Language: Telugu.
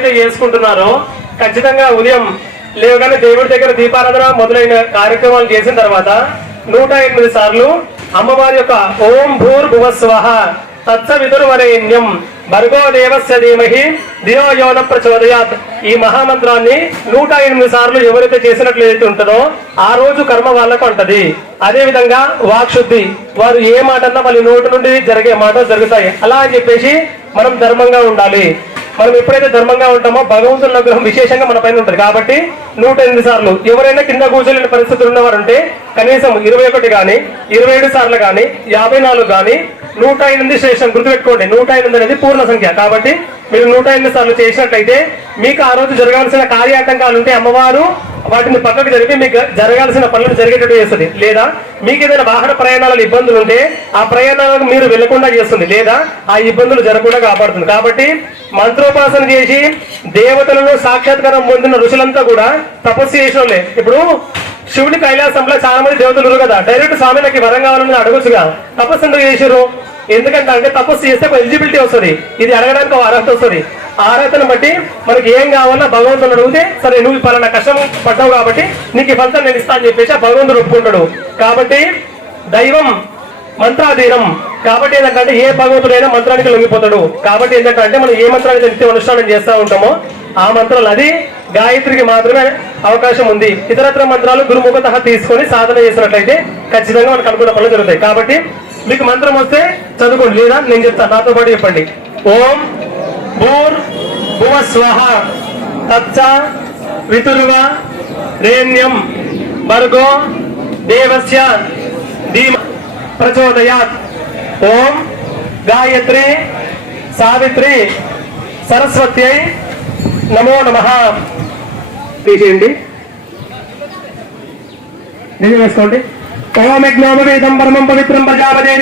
ఎవరైతే చేసుకుంటున్నారో ఖచ్చితంగా ఉదయం లేవగానే దేవుడి దగ్గర దీపారాధన మొదలైన కార్యక్రమాలు చేసిన తర్వాత 108 సార్లు అమ్మవారి యొక్క ఓం భూర్భువస్వః తత్సవితుర్వరేణ్యం భర్గో దేవస్య ధీమహి ధియో యో న ప్రచోదయాత్ ఈ మహామంత్రాన్ని 108 సార్లు ఎవరైతే చేసినట్లు ఏదైతే ఉంటుందో ఆ రోజు కర్మ వాళ్ళకు అంటది. అదే విధంగా వాక్శుద్ధి, వారు ఏ మాట అన్నా వాళ్ళ నోటి నుండి జరిగే మాటలు జరుగుతాయి. అలా అని చెప్పేసి మనం ధర్మంగా ఉండాలి. మనం ఎప్పుడైతే ధర్మంగా ఉంటామో భగవంతుని అనుగ్రహం విశేషంగా మన పైన ఉంటుంది. కాబట్టి 108 సార్లు ఎవరైనా కింద కూర్చోలేని పరిస్థితులు ఉన్నవారంటే కనీసం 21 కానీ 27 సార్లు కానీ 54 కానీ 108 శేషం గుర్తుపెట్టుకోండి. 108 అనేది పూర్ణ సంఖ్య. కాబట్టి మీరు 108 సార్లు చేసినట్లయితే మీకు ఆ రోజు జరగాల్సిన కార్యాటంకాలు ఉంటే అమ్మవారు వాటిని పక్కకు జరిపి మీకు జరగాల్సిన పనులు జరిగేటట్టు చేస్తుంది. లేదా మీకు ఏదైనా వాహన ప్రయాణాలలో ఇబ్బందులు ఉంటే ఆ ప్రయాణాలకు మీరు వెళ్లకుండా చేస్తుంది. లేదా ఆ ఇబ్బందులు జరగకుండా కాపాడుతుంది. కాబట్టి మంత్రోపాసన చేసి దేవతలను సాక్షాత్కారం పొందిన ఋషులంతా కూడా తపస్సు చేసిన వాళ్ళే. ఇప్పుడు శివుడి కైలాసంలో చాలా మంది దేవతలు ఉన్నారు కదా, డైరెక్ట్ స్వామి నాకు వరం కావాలని అడగొచ్చుగా. తపస్సు ఎందుకు చేసారు? ఎందుకంటే అంటే తపస్సు చేస్తే ఒక ఎలిజిబిలిటీ వస్తుంది, ఇది అడగడానికి ఒక అర్హత వస్తుంది. ఆ అర్హతను బట్టి మనకి ఏం కావాలన్నా భగవంతుడు అడిగితే సరే నువ్వు పలానా కష్టం పడ్డావు కాబట్టి నీకు ఈ ఫలితం నేను ఇస్తా అని చెప్పేసి ఆ భగవంతుడు ఒప్పుకుంటాడు. కాబట్టి దైవం మంత్రాధీనం. కాబట్టి ఏంటంటే ఏ భగవంతుడైనా మంత్రానికి లొంగిపోతాడు. కాబట్టి ఏంటంటే మనం ఏ మంత్రానికి నిత్యం అనుష్ఠానం చేస్తూ ఉంటామో ఆ మంత్రాలు అది గాయత్రికి మాత్రమే అవకాశం ఉంది. ఇతరత్ర మంత్రాలు గురుముఖత తీసుకొని సాధన చేసినట్లయితే ఖచ్చితంగా మనకు అనుకున్న పనులు జరుగుతాయి. కాబట్టి మీకు మంత్రం వస్తే చదువుకోండి, లేదా నేను చెప్తాను, నాతో పాటు చెప్పండి. ఓం భూర్ భువస్వః తత్స వితుర్వరేణ్యం భర్గో దేవస్య ధీమహి ప్రచోదయాత్. ఓం గాయత్రి సావిత్రి సరస్వత్యై నమో నమః. తీసేయండి, నిజం వేసుకోండి. ఓం యజ్ఞోపవీతం పరమం పవిత్రం ప్రజాపతి